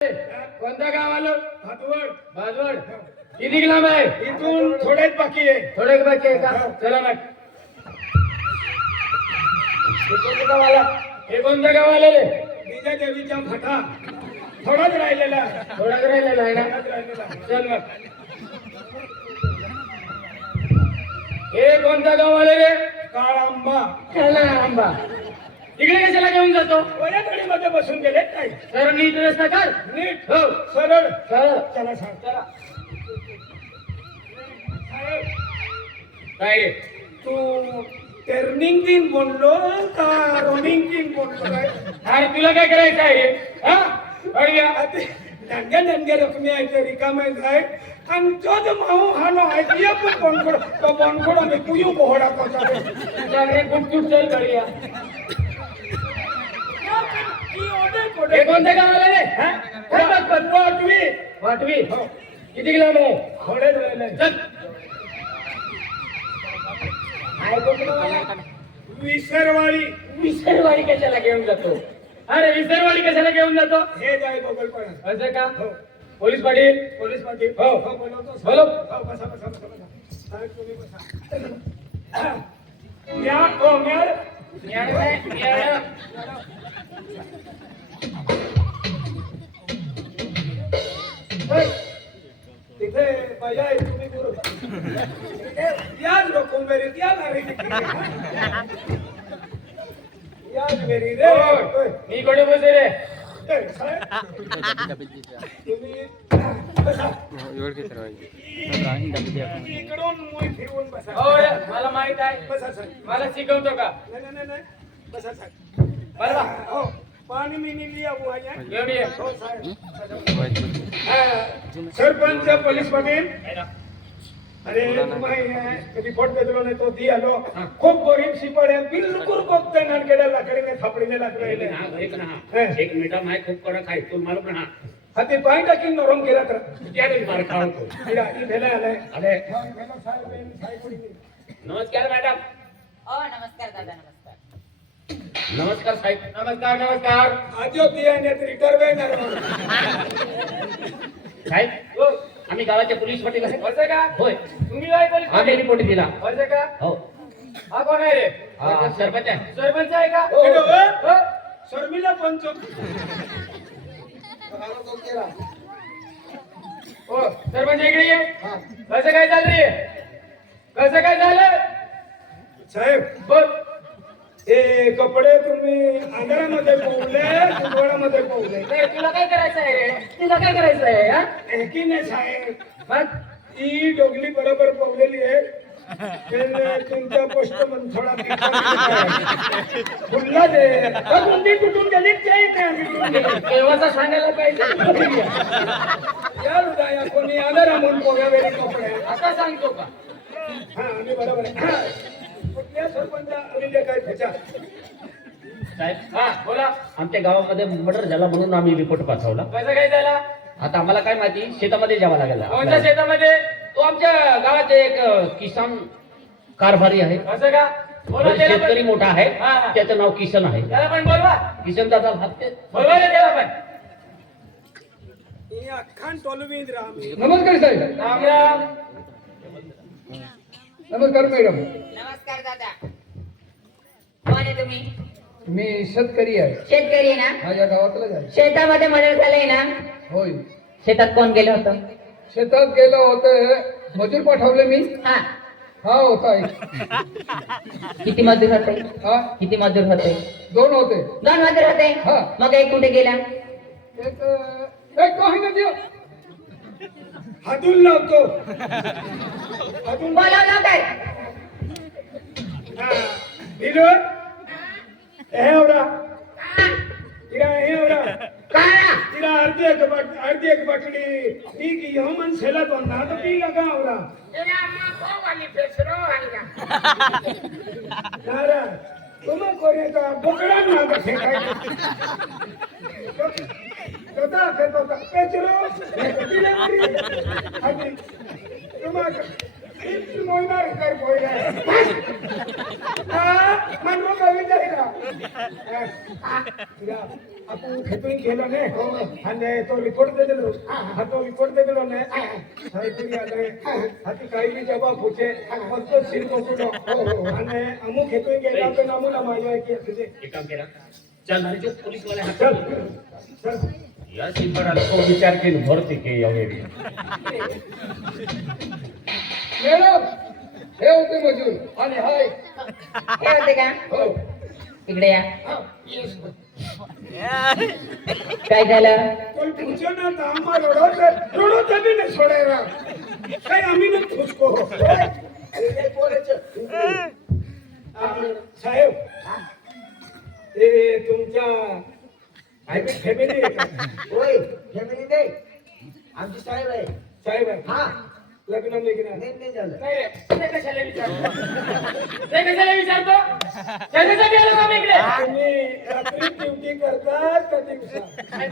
कोणतं गाव आलं? भादवड. भादवड. किती लांब आहे? इथून थोडेच बाकी आहे. थोडे बाकी आहे का? चला मग. हे कोणतं गाव आलं? हे कोणतं गाव आलं रे? विजय देवीचा फटा थोडाच राहिलेला आहे. थोडाच राहिलेला आहे ना? थोडाच राहिलेला आहे. चल मग. हे कोणतं गाव आलं रे? काळा आंबा. काळा आंबा. तिकडे कशाला घेऊन जातो? वया मध्ये बसून गेले काय तर नीट रस्ता कर. नीट हो. सरळ. चला. चला सांग. चला. साहेब, काय रे? तू टर्निंग किंग बोललो का रनिंग किंग बोललो काय? अरे तुला काय करायचं आहे रे? हा? अडव्या. नंगे नंगे रकमी आहे ते रिकामे आहे आणि तो जो माहू हा नो आहे ते पण बनकोड तो बनकोड आम्ही कुयू कोहडा कोचा चांगले गुपचूप चल बढिया. हे कोणतं गाव आलं रे? हा? वाटवी वाटवी. किती लांब आहे? थोडे राहिले. चल. आहे कोणतं गाव आलं? विसरवाडी. विसरवाडी कशाला घेऊन जातो? अरे विसरवाडी कशाला घेऊन जातो? हे जाय गोगलपाडा. असं का? हो. पोलीस पाटील. पोलीस पाटील. हो. हो बोलवतो. बोलो. हो बसा बसा बसा बसा. साहेब तुम्ही बसा. म्या ओ म्या तिथे बाया आहे तुम्ही याद रखो मेरी याद आ रही याद मेरी रे. मी कोणी बोलते रे? तुम्ही बसा. इकडून मुई फिरवून बसा. हो रे, मला माहित आहे. बसा साहेब. मला शिकवतो का? नाही नाही नाही बसा साहेब. बसा. हो पाणी मिनी लिया हुआ है. घेऊन ये. हो साहेब. सरपंच पोलीस पाटील. अरे तुम्हारे रिपोर्ट भेजलो नाही तो दी आलो. खूप गरीब सिपाही आहे. बिलकुल बघते नाडकेड्या लाकडीने थापडीने लागलेले. एक मिनिट माय खूप कडक आहे तू मला पण हा ते पाय टाकीन नरम केला तर त्या मार खावतो. भेला आलाय. अरे साहेब नमस्कार मॅडम. नमस्कार दादा नमस्कार. नमस्कार साहेब. नमस्कार नमस्कार आजो दियाने रिटर्न साहेब. हो. आम्ही गावाचे पोलीस पाटील आहे. असं का? होय. तुम्ही काय पोलीस पाटील? आम्ही रिपोर्ट दिला. असं का? हो. हा कोण आहे रे? हा सरपंच आहे. सरपंच आहे का? हो. शर्मिला पंच. हो सरपंच इकडे ये. कसं काय चाललं रे? कसं काय झालं? साहेब बोल. हे कपडे तुम्ही अंधारामध्ये पोहले उजवाडामध्ये पोहले. नाही, तुला काय करायचं आहे रे? तुला काय करायचं आहे? हा? की नाही साहेब मग ही डोगली बरोबर पोहलेली आहे. तुमचा पोस्ट पण थोडा फुलला दे. गुंडी कुठून गेली ते केव्हाचा सांगायला पाहिजे. या हृदया कोणी अंधारा म्हणून पोहावेली कपडे. आता सांगतो का? हा आम्ही बरोबर आहे. कुठल्या सरपंच आलेले काय त्याच्या साहेब हा बोला. आमच्या गावामध्ये मर्डर झाला म्हणून आम्ही रिपोर्ट पाठवला. कसं काय झाला? आता आम्हाला काय माहिती शेतामध्ये जावं लागेल. कोणत्या शेतामध्ये? तो आमच्या गावाचे एक किसान कारभारी आहे. असं का? शेतकरी मोठा आहे. त्याचं नाव किशन आहे. त्याला पण बोलवा. किशन दादा हाते बोलवा रे त्याला पण. खान टोलवींद्र आम्ही. नमस्कार साहेब. राम राम. नमस्कार मॅडम. नमस्कार दादा. कोण आहे तुम्ही? मी शेतकरी आहे. शेतकरी आहे ना? माझ्या गावातलं आहे. शेतामध्ये मदत झालंय ना? होय. शेतात कोण गेलं होतं? शेतात गेलो होते. मजूर पाठवले मी. हा. हा होता एक. किती मजूर होते? हा किती मजूर होते? 2 होते. 2 मजूर होते. हा. मग एक कुठे गेला? एक काही नाही. हातून लावतो. हातून बोलावलं काय? दिलो एवढा तिला एवढा काळा. तिला अर्धी एक बाटली ती की मन सेला तो ना तो पी लगा आवरा नारा तुम कोरे का बोकड़ा ना बसे तोता पेचरो तिला अभी तुम मोयनार कर मोयनार मनवा कवी जाईना आपण खेतून गेलो ने आणि तो रिपोर्ट दे दिलो हा तो रिपोर्ट दे दिलो ने साहेब आले हाती काही बी जवाब पूछे मस्त सिर को सुनो आणि अमु खेतून गेला तर नमुना माझ्या की तुझे एक काम करा चल म्हणजे पोलीस वाले हात चल चल या सिंपडाला को विचार केली भरती के यावेळी मॅडम हे होते मजूर आणि हाय हे होते का हो इकडे या काय झालं कोई पूछो ना तो हमार रोडो तभी नहीं छोड़ेगा कहीं हमी ने उसको साहेब ते तुमच्या हायब्रिड फॅमिली आहे का होय फॅमिली नाही आमची साहेब आहे साहेब आहे हा लग्न बिग्न नाही झालं नाही रे, ते कशाला विचारतो ते कशाला विचारतो त्याच्यासाठी आलो आम्ही इकडे तुम्ही रात्री ड्युटी करतात का दिवसा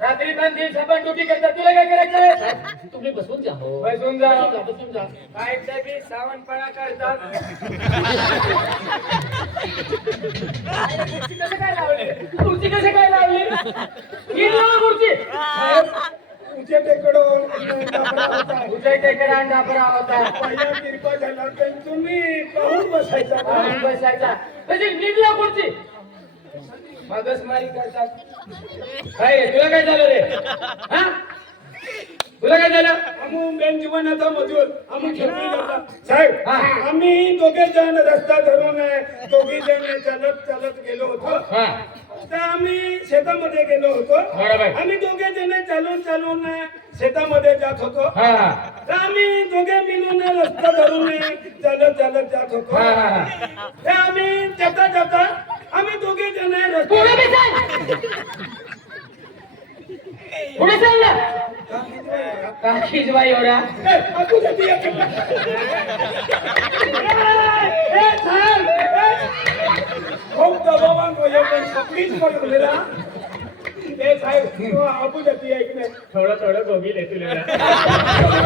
रात्री पण दिवसा पण ड्युटी करतात तुला काय करायचं तुम्ही बसून जा हो बसून जा बसून जा काय बी सावनपणा करतात खुर्ची कसे काय लावली ही लावा खुर्ची तुझे टेकडून डाबरा होता. उजय टेकर आणि डाबरा होता पहिला किरपा झाला तर तुम्ही पाहून बसायचा ना. आणि बसायचा म्हणजे निघला खुर्ची मागसमारी करतात काय रे तुला काय झालं रे हा तुला काय झालं आम्ही बेन जीवनाचा मजूर आम्ही खेळून जातात साहेब हा. आम्ही दोघे जण रस्ता धरून दोघे जण चालत चालत गेलो होतो हा तर आम्ही शेतामध्ये गेलो होतो बरोबर. आम्ही दोघे जण चालून चालून शेतामध्ये जात होतो हा तर आम्ही दोघे मिळून रस्ता धरून चालत चालत जात होतो हा हा तर आम्ही जाता जाता आम्ही दोघे जण पुढे रस्ता बी चाल पुढे चाल ना काकीच बाई एवढा खूप दबावान प्लीज बोललेला ते साहेब आपू जाती ऐकणे थोडं थोडं गोबी ले तुला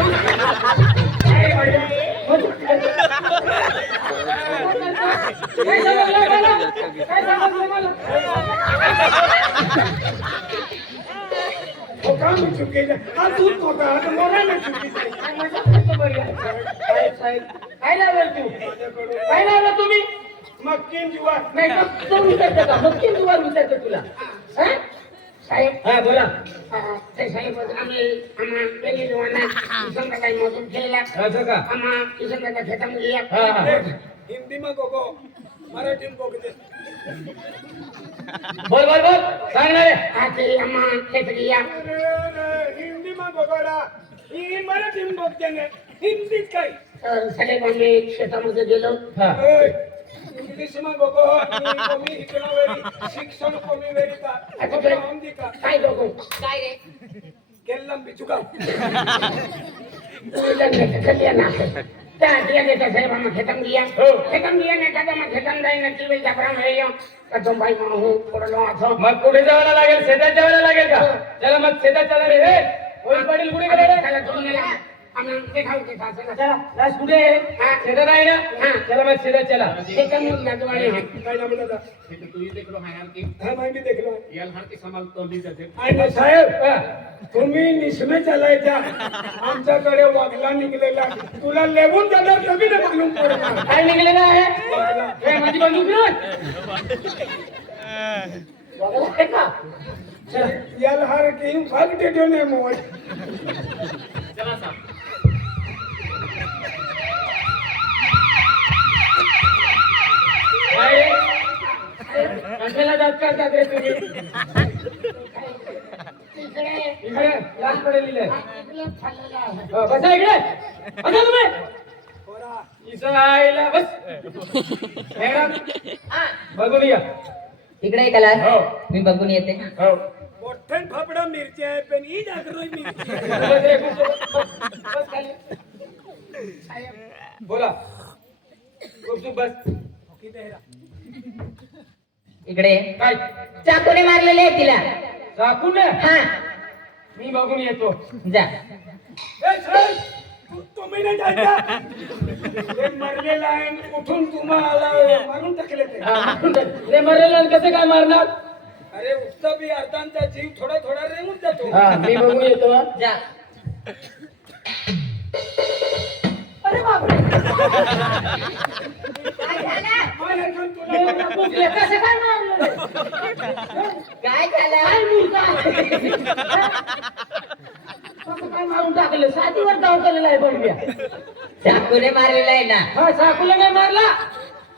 काम चुकीचं हा तूच होता आता मला नाही चुकीचं काय लावलं तू काय लावलं तुम्ही मक्कीन जीवा नाही तो विचारतो का मग किती वार विचारतो तुला हा? साहेब हा बोला ते साहेब आम्ही आम्हा पहिली जवाना संध्याकाळी मधून केलेला असं का आम्हा संध्याकाळ खेतामध्ये या हा हा हिंदी में गोगो मराठी में गोगते बोल बोल बोल सांगणार हा ते आम्हा खेतरी या हिंदी में गोगोला ही मराठी में गोगते ने हिंदी काय तर साहेब आम्ही शेतामध्ये गेलो हा इंग्लिश में गोगो कमी इतना वेरी शिक्षण कमी वेरी का गोगो हिंदी का काय बघू काय रे केल्लम बिचुका कल्याण आहे त्या नेता साहेब आम्हा खेतामध्ये या खेतामध्ये या नेता आम्हा खेतान जाईन टीव्ही जाबरा मिळेल का तो बाई माहू पडलो असं मग कुठे जावं लागेल शेतात जावं लागेल का चला मग शेतात चला रे हे कोण पडेल कुठे गेले रे त्याला तुम्ही गेला आम्ही ते खाऊ ते सासला चला लास कुठे आहे? शेतात आहे ना चला मग शेतात चला खेतामध्ये नातवाडी आहे काय नाम दादा तू देखलो हायार की हा मैं भी देख लो याल हार की संभाल तो ली जाते आणि साहेब तुम्ही निसमे चालायच्या आमच्याकडे वागला निघलेला तुला लेवून जाणार कमी ना मालूम पडणार काय निघलेलं आहे हे माझी बंदूक घेऊन बघा आहे का चला याला हार की भाग देतो नाही मोबाईल चला सांग काय कशाला जात करतात रे तुम्ही इकडे लास्ट पडेल बसा इकडे बसा तुम्ही इथं आईला बस मॅडम बघून या इकडे कला हो मी बघून येते हो मोठ्यान फापडा मिरची आहे पण ही जागरोय मिरची बस रे, बस खाली. बोला गुपचूप बस इकडे काय चाकूने मारलेले आहे तिला चाकून हा मी बघून येतो जा ए, साहेब, तुम्ही नाही जायचा ते मरलेला आहे उठून तुम्हाला मारून टाकले ते ते मरेल कसं काय मारणार? अरे उठता बी अर्धांचा जीव थोडा थोडा रेंगून जातो हा मी बघून येतो हा. जा. अरे बापरे काय झालं? मला पण तुला एवढा भुकले, कसं काय मारलं रे? काय झालं? काय मूर्ख आहे? कसं काय मारून टाकलं? साधीवर धाव केलेला आहे बंड्या. चाकूने मारलेला आहे ना. हा साकूला नाही मारला,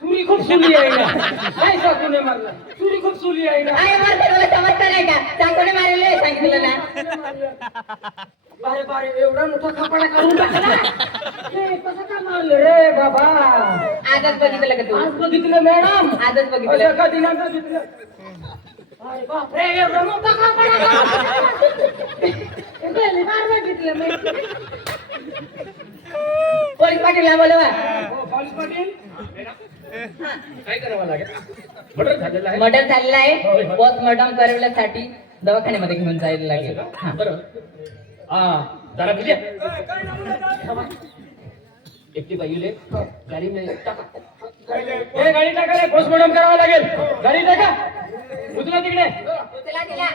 सुरी खूप सुली आहे ना. काय साकूने मारला, सुरी खूप सुली आहे ना. काय मारते मला समजतं नाही का? चाकूने मारलेलं आहे सांगितलं ना. बारे बारे एवढा मोठा कपडा काढून टाकला. हे कसं काय मारलं रे बाबा? आजच बघितलं का तू? आज बघितलं मॅडम, आजच बघितलं. असं कधी नव्हतं बघितलं. अरे बापरे एवढा मोठा कपडा पहिली बार बघितलं मी. पोलीस पाटीलला बोलवा. हो, पोलीस पाटील काय करावं लागेल? मर्डर झालेलं आहे. मर्डर झालेला होय, आहे. होय. पोस्टमॉर्टम करवण्यासाठी दवाखान्यामध्ये घेऊन जायला लागेल. हा. बरं हा जरा विजय एकटी बाईले गाडी में टाका. ए, गाडी टाका रे, पोस्टमॉर्टम करावं लागेल. गाडी टाका, उचला तिकडे. उचला तिला.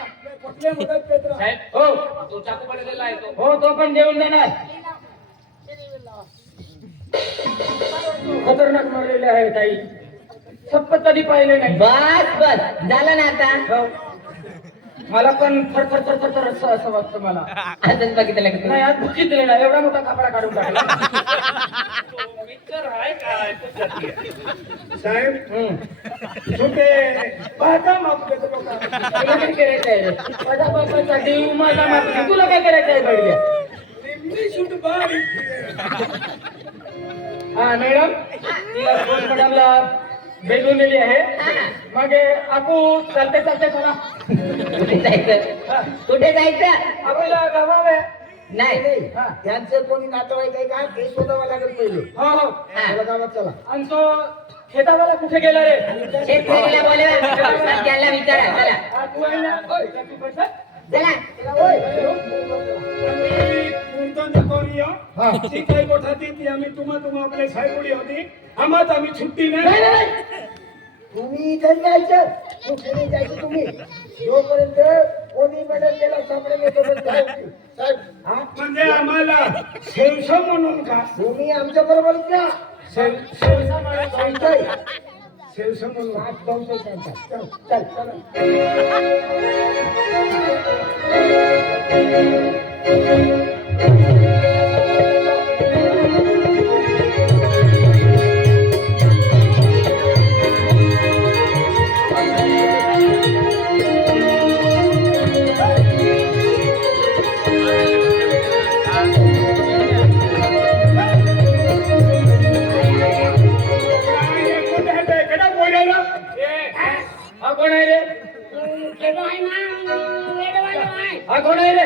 कुठले मुदत पेत्र साहेब हो, तो चाकू पडलेला आहे तो. हो तो पण देऊन देणार. खतरनाक मारलेले आहे ताई, शपथ कधी पाहिले नाही. बस बस झालं ना आता. हो. मला पण थर असं वाटतं मला. आजच बघितलं का नाही तू? आज भुकीतले ना एवढा मोठा कपडा काढून टाकला. साहेब छोटे पाहता माफ देतो लोकांना. तुला काय करायचं आहे? माझ्या बापासाठी माझा मात्र तुला काय करायचं आहे बडव्या? मी शूट बारी हा मॅडम मॅडमला भेटून दिली आहे. मग आपू चालते चालते चला कुठे जायचं? कुठे जायचं? आपल्याला गावावे. नाही. हा. त्यांचं कोणी नातेवाईक आहे का ते शोधावं लागेल पहिले हो हो. चला गावात चला आणि तो खेतावाला कुठे गेला रे? शेतकरीला बोलवा. त्याला विचारा. चला हा, तू आहे ना? ओय, तू पैसा? चला. ती काही गोठा ती आम्ही तुम्हा आपले साहेबुडी होती आम्हाच आम्ही सुट्टी नाही, नाही नाही, नाही. तुम्ही इथे जायचं कुठे जायचं तुम्ही जोपर्यंत कोणी मदत केला सापडेल तोपर्यंत साहेब हा म्हणजे आम्हाला शेवसा म्हणून का तुम्ही आमच्या बरोबर जा शेवसा सांगताय शेवसा म्हणून आज जाऊन सांगता चल चल हा कोण आहे रे? हा कोण आहे रे?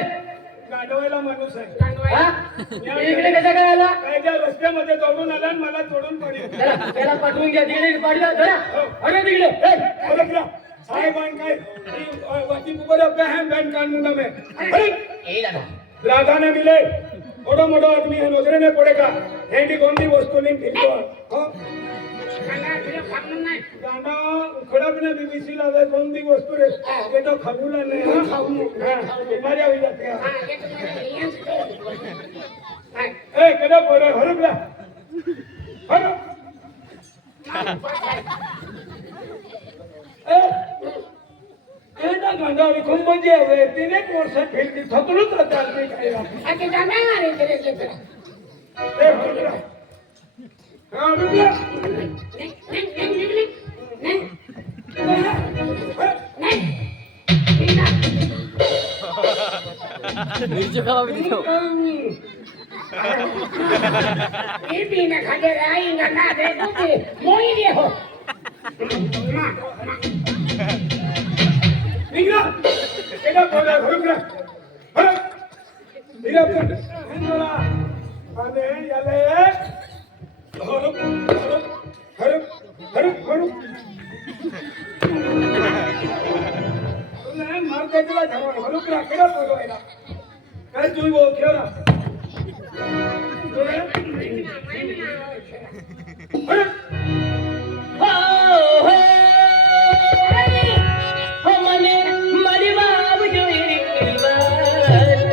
गाडवायला माणूस आहे हा? इकडे कसा काय आला? काय त्या रस्त्यामध्ये दौडून आला आणि मला तोडून पडेल चला, त्याला पाठवून घ्या तिकडे पाठवा चला. अरे तिकडे ए, साहेबान काय वती पुकर बहन बहन कानून में ए दादा. राधा ने मिले मोठो मोठो आदमी है नजरे ने पड़ेगा हेंडी गोंदी वस्तू नहीं फिरतो हो गाना उखड़ा ने बीबीसी लावे गोंदी वस्तू रे ये तो खबूला ने बीमारी हो जाती है ए केदा पोरे हरबला हर एटा गांडा विखुंबजी हवे 3 वर्ष फिरती थकलूच चालते काय आता जाणार नाही रे तिकडे. ए हरबला हा हरबला निघा केदा पोरे हरबला हर निघा हिंदुला आणि याले हरब हरब हरब हरब तुला मारते तुला हरबला केदा पोरे काय तुम्ही बोल खेळा हो, हो, मने मारी बाप जोई बात.